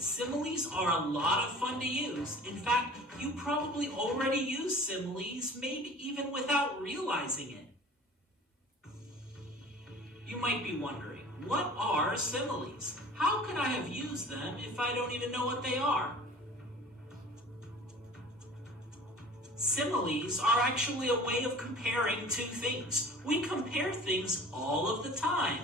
Similes are a lot of fun to use. In fact, you probably already use similes, maybe even without realizing it. You might be wondering, what are similes? How could I have used them if I don't even know what they are? Similes are actually a way of comparing two things. We compare things all of the time.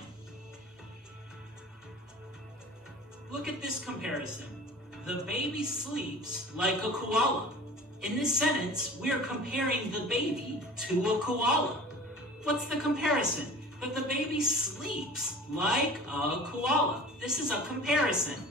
Look at this comparison. The baby sleeps like a koala. In this sentence, we are comparing the baby to a koala. What's the comparison? That the baby sleeps like a koala. This is a comparison.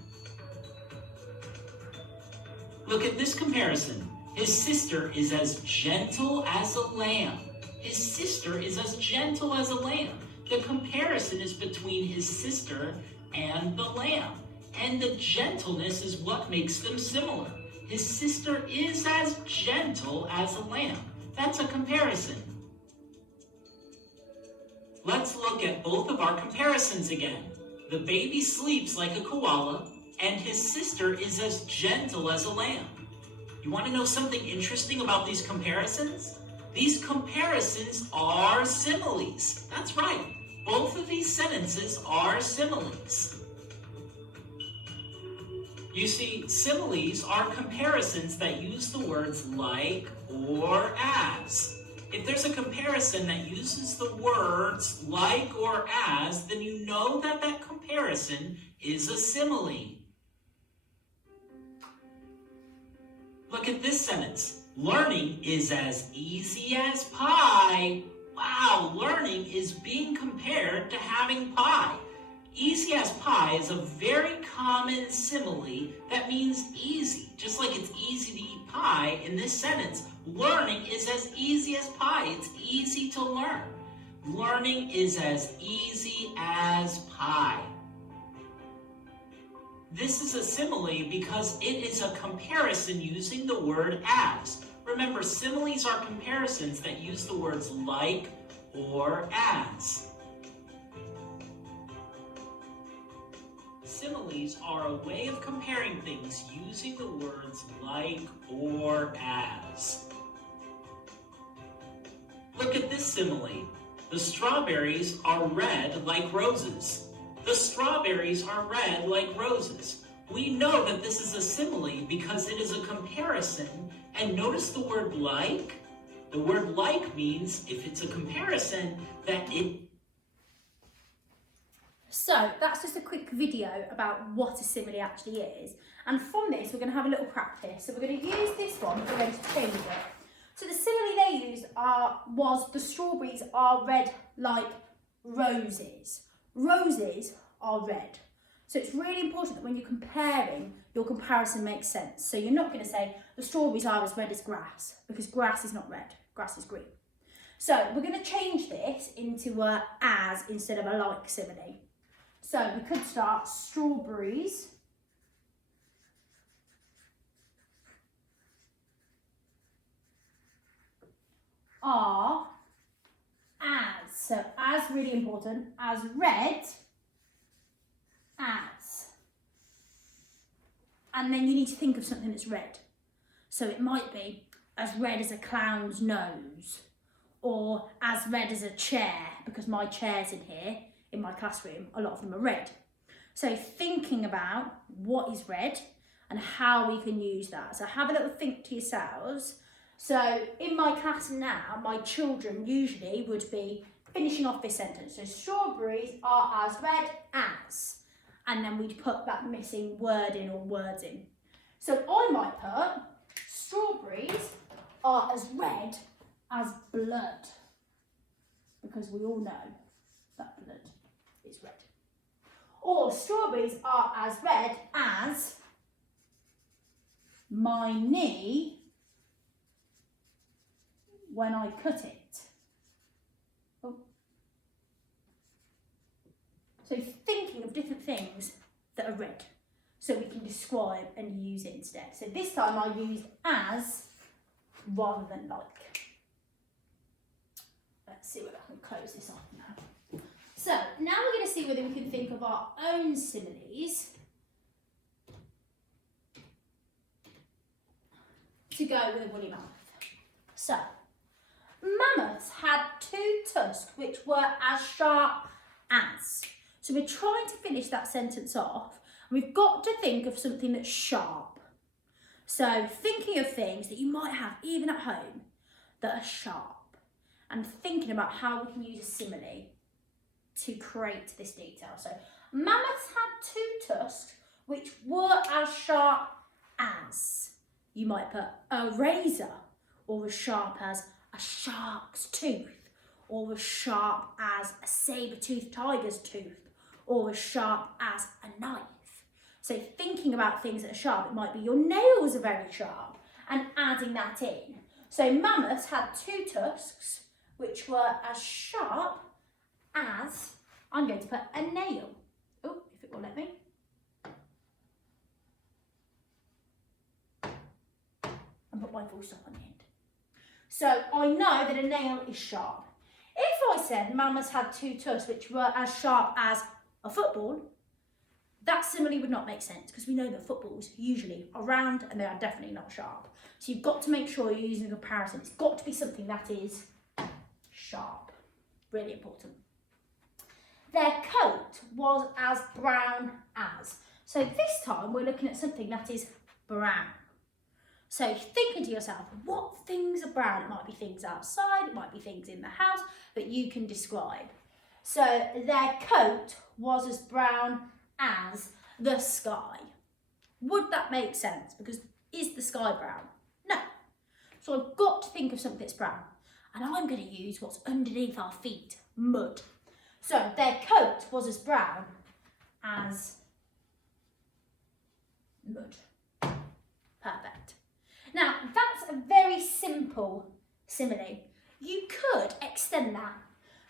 Look at this comparison. His sister is as gentle as a lamb. His sister is as gentle as a lamb. The comparison is between his sister and the lamb. And the gentleness is what makes them similar. His sister is as gentle as a lamb. That's a comparison. Let's look at both of our comparisons again. The baby sleeps like a koala, and his sister is as gentle as a lamb. You want to know something interesting about these comparisons? These comparisons are similes. That's right. Both of these sentences are similes. You see, similes are comparisons that use the words like or as. If there's a comparison that uses the words like or as, then you know that that comparison is a simile. Look at this sentence. Learning is as easy as pie. Wow, learning is being compared to having pie. Easy as pie is a very common simile that means easy. Just like it's easy to eat pie, in this sentence, learning is as easy as pie. It's easy to learn. Learning is as easy as pie. This is a simile because it is a comparison using the word as. Remember, similes are comparisons that use the words like or as. Similes are a way of comparing things using the words like or as. Look at this simile. The strawberries are red like roses. The strawberries are red like roses. We know that this is a simile because it is a comparison. And notice the word like. The word like means if it's a comparison that it. So that's just a quick video about what a simile actually is. And from this, we're going to have a little practice. So we're going to use this one, we're going to change it. So the simile they used was the strawberries are red like roses. Roses are red. So it's really important that when you're comparing, your comparison makes sense. So you're not going to say the strawberries are as red as grass, because grass is not red, grass is green. So we're going to change this into a as instead of a like simile. So we could start strawberries are as. So as, really important, as red as. And then you need to think of something that's red. So it might be as red as a clown's nose, or as red as a chair, because my chair's in here in my classroom, a lot of them are red. So thinking about what is red and how we can use that. So have a little think to yourselves. So in my class now, my children usually would be finishing off this sentence. So strawberries are as red as, and then we'd put that missing word in or words in. So I might put strawberries are as red as blood, because we all know that blood is red. Or strawberries are as red as my knee when I cut it. Oh. So thinking of different things that are red, so we can describe and use it instead. So this time I used as rather than like. Let's see whether I can close this off now. So now we're going to see whether we can think of our own similes to go with a woolly mammoth. So, mammoths had 2 tusks which were as sharp as. So we're trying to finish that sentence off. We've got to think of something that's sharp. So thinking of things that you might have even at home that are sharp, and thinking about how we can use a simile to create this detail. So mammoths had 2 tusks which were as sharp as. You might put a razor, or as sharp as a shark's tooth, or as sharp as a saber-toothed tiger's tooth, or as sharp as a knife. So thinking about things that are sharp, it might be your nails are very sharp, and adding that in. So mammoths had 2 tusks which were as sharp as, I'm going to put a nail. Oh, if it will let me. And put my full stop on the end. So I know that a nail is sharp. If I said mammoths had 2 tusks which were as sharp as a football, that simile would not make sense, because we know that footballs usually are round and they are definitely not sharp. So you've got to make sure you're using a comparison. It's got to be something that is sharp. Really important. Their coat was as brown as. So this time we're looking at something that is brown. So thinking to yourself, what things are brown? It might be things outside, it might be things in the house that you can describe. So their coat was as brown as the sky. Would that make sense? Because is the sky brown? No. So I've got to think of something that's brown. And I'm going to use what's underneath our feet, mud. So their coat was as brown as mud. Perfect. Now, that's a very simple simile. You could extend that.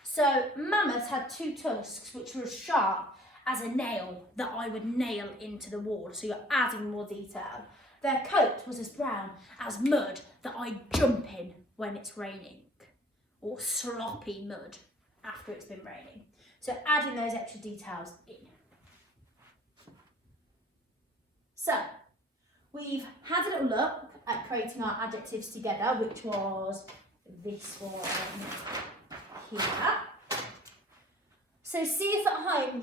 So mammoths had 2 tusks which were as sharp as a nail that I would nail into the wall. So you're adding more detail. Their coat was as brown as mud that I jump in when it's raining, or sloppy mud after it's been raining. So adding those extra details in. So we've had a little look at creating our adjectives together, which was this one here. So see if at home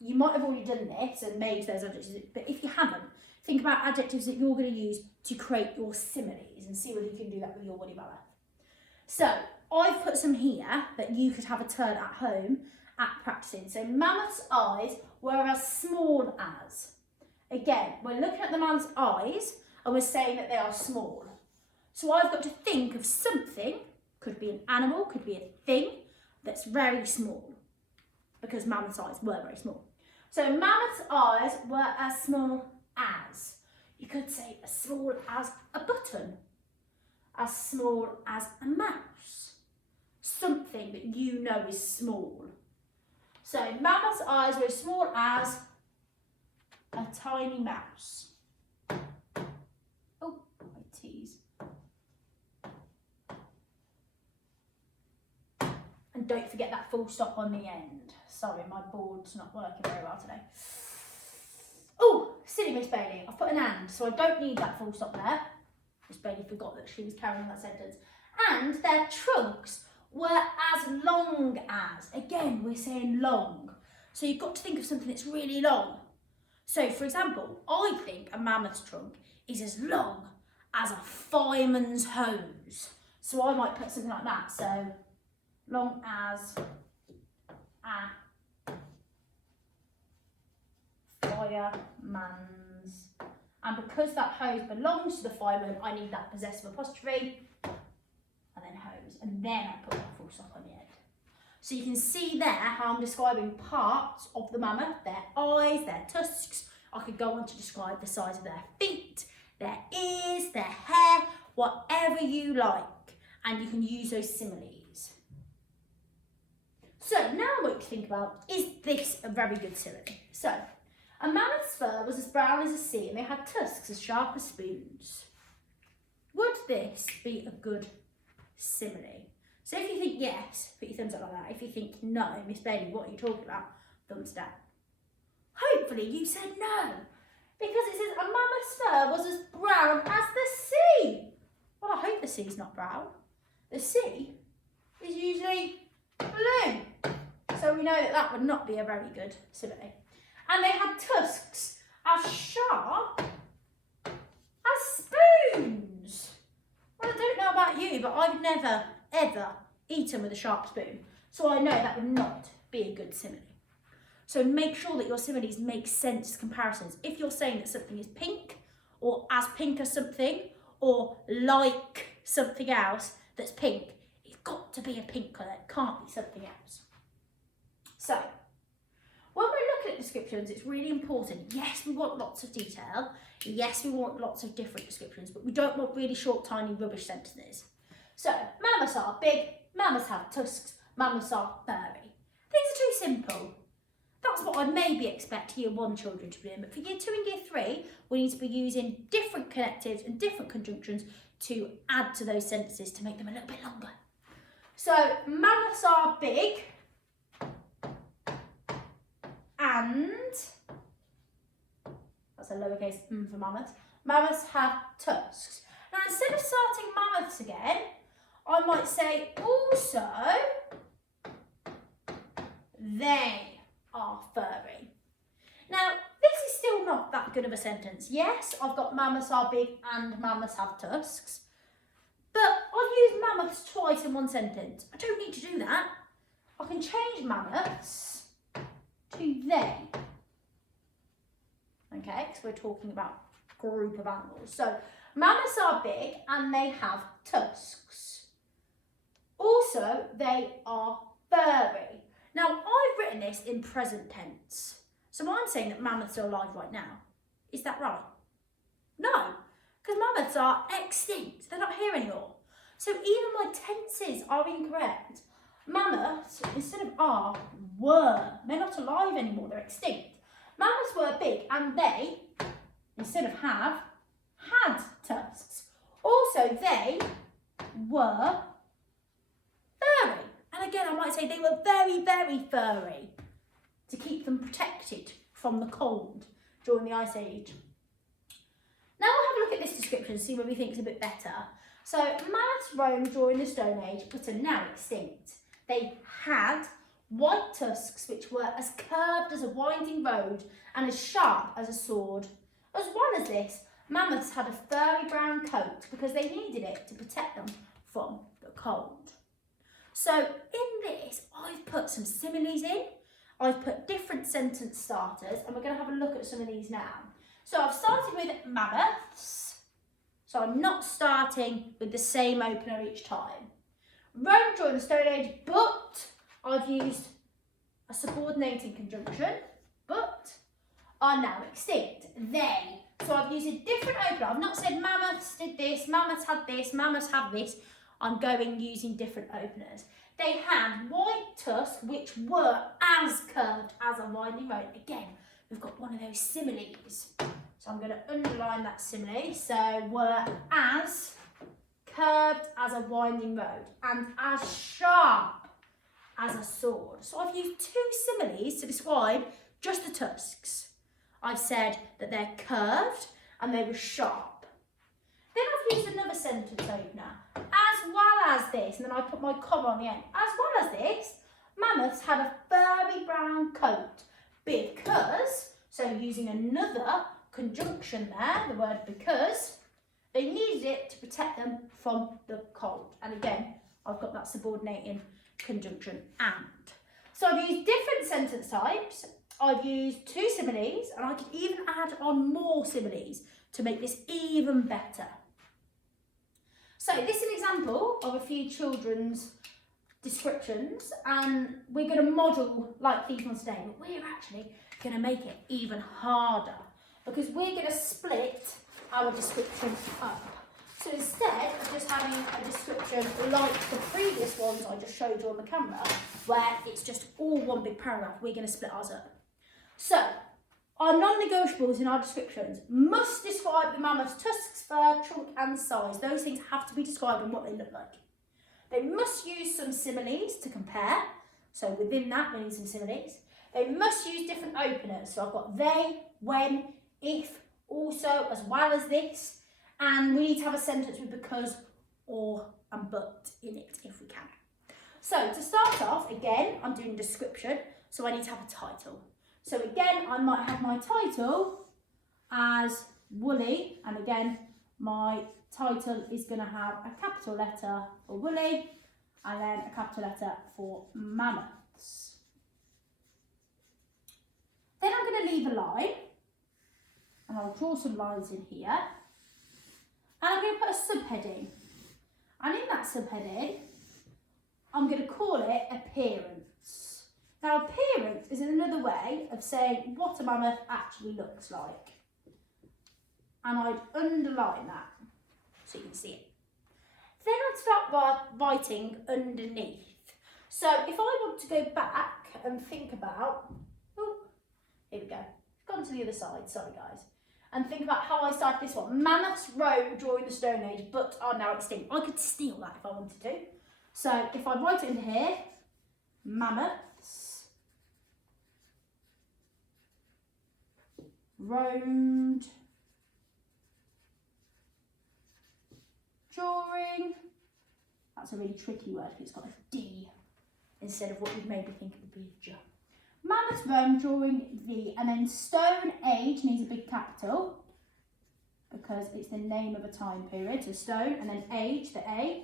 you might have already done this and made those adjectives, but if you haven't, think about adjectives that you're going to use to create your similes and see whether you can do that with your woolly mammoth. So I've put some here that you could have a turn at home at practicing. So mammoth's eyes were as small as. Again, we're looking at the man's eyes and we're saying that they are small. So I've got to think of something, could be an animal, could be a thing, that's very small, because mammoth's eyes were very small. So mammoth's eyes were as small as. You could say as small as a button, as small as a mouse, something that you know is small. So mammoth's eyes were as small as a tiny mouse. Oh, my T's. And don't forget that full stop on the end. Sorry, my board's not working very well today. Oh, silly Miss Bailey. I've put an and, so I don't need that full stop there. Miss Bailey forgot that she was carrying on that sentence. And their trunks were as long as. Again, we're saying long. So you've got to think of something that's really long. So, for example, I think a mammoth's trunk is as long as a fireman's hose. So I might put something like that. So, long as a fireman's. And because that hose belongs to the fireman, I need that possessive apostrophe and then hose. And then I put my full stop on the end. So you can see there how I'm describing parts of the mammoth, their eyes, their tusks. I could go on to describe the size of their feet, their ears, their hair, whatever you like. And you can use those similes. So now I want you to think about, is this a very good simile? So, a mammoth's fur was as brown as the sea and they had tusks as sharp as spoons. Would this be a good simile? So if you think yes, put your thumbs up like that. If you think no, Miss Bailey, what are you talking about? Thumbs down. Hopefully you said no. Because it says a mammoth's fur was as brown as the sea. Well, I hope the sea's not brown. The sea is usually blue. So we know that that would not be a very good simile. And they had tusks as sharp as spoons. Well, I don't know about you, but I've never, ever eaten with a sharp spoon. So I know that would not be a good simile. So make sure that your similes make sense comparisons. If you're saying that something is pink, or as pink as something, or like something else that's pink, it's got to be a pink colour. It can't be something else. So, when we're looking at descriptions, it's really important. Yes, we want lots of detail. Yes, we want lots of different descriptions, but we don't want really short, tiny, rubbish sentences. So, mammoths are big, mammoths have tusks, mammoths are furry. These are too simple. That's what I'd maybe expect Year 1 children to be doing, but for Year 2 and Year 3, we need to be using different connectives and different conjunctions to add to those sentences to make them a little bit longer. So, mammoths are big, and, that's a lowercase m for mammoths, mammoths have tusks. Now, instead of starting mammoths again, I might say also, they are furry. Now, this is still not that good of a sentence. Yes, I've got mammoths are big and mammoths have tusks, but I've used mammoths twice in one sentence. I don't need to do that. I can change mammoths to they. Okay, because we're talking about a group of animals. So, mammoths are big and they have tusks. Also, they are furry. Now, I've written this in present tense. So I'm saying that mammoths are alive right now. Is that right? No, because mammoths are extinct. They're not here anymore. So even my tenses are incorrect. Mammoths, instead of are, were. They're not alive anymore. They're extinct. Mammoths were big and they, instead of have, had tusks. Also, they were furry. And again, I might say they were very, very furry to keep them protected from the cold during the Ice Age. Now we'll have a look at this description and see what we think is a bit better. So, mammoths roamed during the Stone Age but are now extinct. They had white tusks which were as curved as a winding road and as sharp as a sword. As well as this, mammoths had a furry brown coat because they needed it to protect them from the cold. So in this, I've put some similes in, I've put different sentence starters, and we're going to have a look at some of these now. So I've started with mammoths, so I'm not starting with the same opener each time. Roamed during the Stone Age, but I've used a subordinating conjunction, but are now extinct. They. So I've used a different opener. I've not said mammoths did this, mammoths had this, mammoths have this. I'm going using different openers. They had white tusks which were as curved as a winding road. Again, we've got one of those similes. So I'm going to underline that simile. So were as curved as a winding road and as sharp as a sword. So I've used two similes to describe just the tusks. I've said that they're curved and they were sharp. Then I've used another sentence opener. As well as this, and then I put my comma on the end. As well as this, mammoths had a furry brown coat because, so using another conjunction there, the word because, they needed it to protect them from the cold. And again, I've got that subordinating conjunction and. So I've used different sentence types. I've used two similes, and I could even add on more similes to make this even better. So this is an example of a few children's descriptions, and we're going to model like these ones today, but we're actually going to make it even harder because we're going to split our description up. So instead of just having a description like the previous ones I just showed you on the camera, where it's just all one big paragraph, we're going to split ours up. So, our non-negotiables in our descriptions must describe the mammoth's tusks, fur, trunk and size. Those things have to be described and what they look like. They must use some similes to compare. So within that we need some similes. They must use different openers. So I've got they, when, if, also as well as this, and we need to have a sentence with because, or, and but in it if we can. So to start off, again, I'm doing a description, so I need to have a title. So again, I might have my title as woolly, and again, my title is going to have a capital letter for woolly, and then a capital letter for mammoths. Then I'm going to leave a line, and I'll draw some lines in here, and I'm going to put a subheading, and in that subheading, I'm going to call it appearance. Now, appearance is another way of saying what a mammoth actually looks like, and I'd underline that so you can see it. Then I'd start writing underneath. So if I want to go back and think about, oh, here we go, gone to the other side, sorry guys, and think about how I started this one. Mammoths roamed during the Stone Age but are now extinct. I could steal that if I wanted to. So if I write it in here, mammoths roamed during, that's a really tricky word because it's got a D instead of what you'd maybe think it would be a J. Mammoths roamed during the, and then Stone Age needs a big capital because it's the name of a time period. So stone and then age, the A.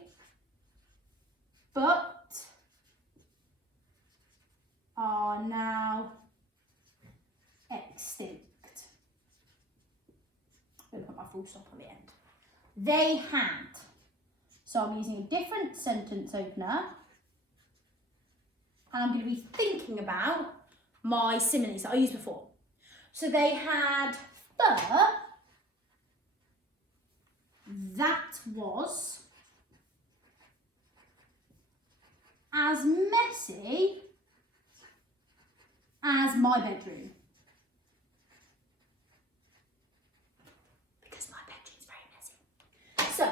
But are now extinct. I'm going to put my full stop on the end. They had. So I'm using a different sentence opener, and I'm going to be thinking about my similes that I used before. So they had fur that was as messy as my bedroom. Because my bedroom's very messy. So,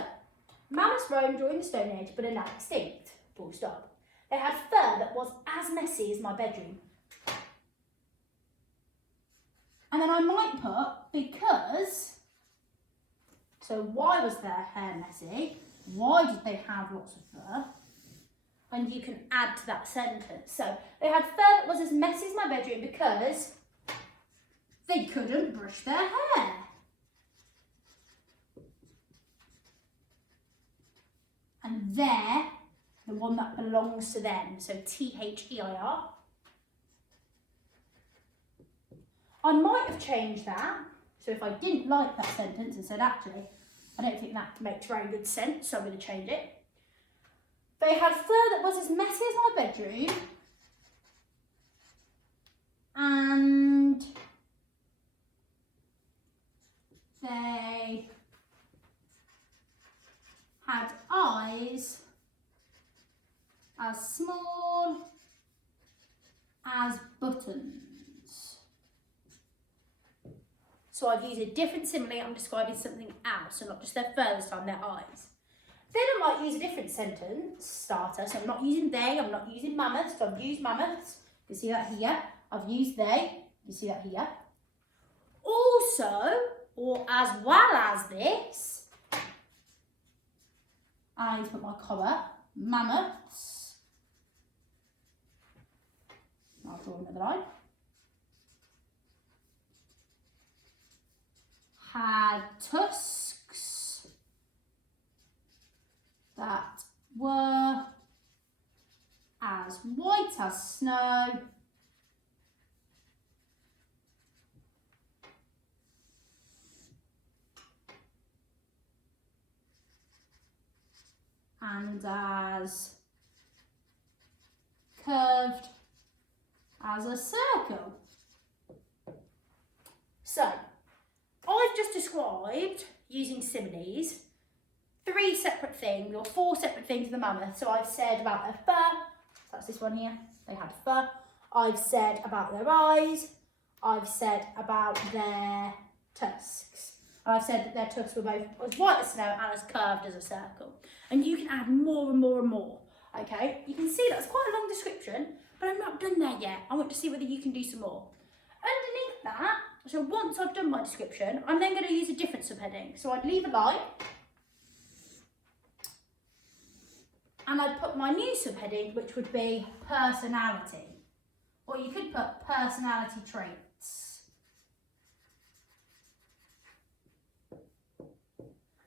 mammoths roamed during the Stone Age but are now extinct. Full stop. They had fur that was as messy as my bedroom. And then I might put because. So why was their hair messy? Why did they have lots of fur? And you can add to that sentence. So they had fur that was as messy as my bedroom because they couldn't brush their hair. And they're the one that belongs to them. So THEIR. I might have changed that. So if I didn't like that sentence and said, actually, I don't think that makes very good sense, so I'm going to change it. They had fur that was as messy as my bedroom, and they had eyes as small as buttons. So I've used a different simile, I'm describing something else, so not just their fur this time, their eyes. Then I might use a different sentence starter, so I'm not using they, I'm not using mammoths, so I've used mammoths, you can see that here. I've used they, you see that here. Also, or as well as this, I need to put my comma, mammoths. I'll draw another line. Had tusks that were as white as snow and as curved as a circle. So, I've just described, using similes, 3 separate things, or 4 separate things of the mammoth. So I've said about their fur, so that's this one here, they had fur. I've said about their eyes. I've said about their tusks. And I've said that their tusks were both as white as snow and as curved as a circle. And you can add more and more and more, okay? You can see that's quite a long description, but I'm not done there yet. I want to see whether you can do some more. Underneath that, So once I've done my description, I'm then going to use a different subheading. So I'd leave a line. And I'd put my new subheading, which would be personality. Or you could put personality traits.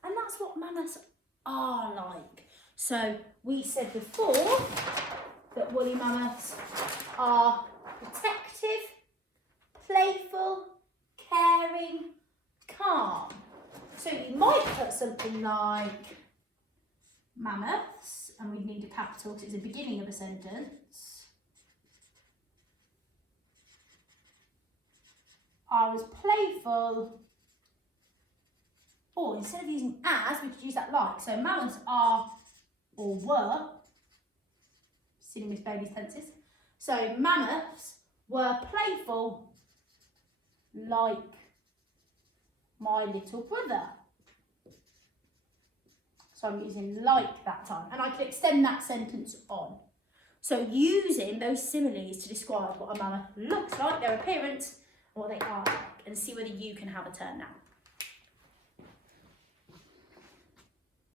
And that's what mammoths are like. So we said before that woolly mammoths are protective, playful, caring, calm. So you might put something like mammoths, and we'd need a capital because it's the beginning of a sentence, are as playful, or instead of using as, we could use that like. So mammoths are, or were, similes, babies, tenses. So mammoths were playful like my little brother. So I'm using like that time. And I can extend that sentence on. So using those similes to describe what a mammoth looks like, their appearance, and what they are like, and see whether you can have a turn now.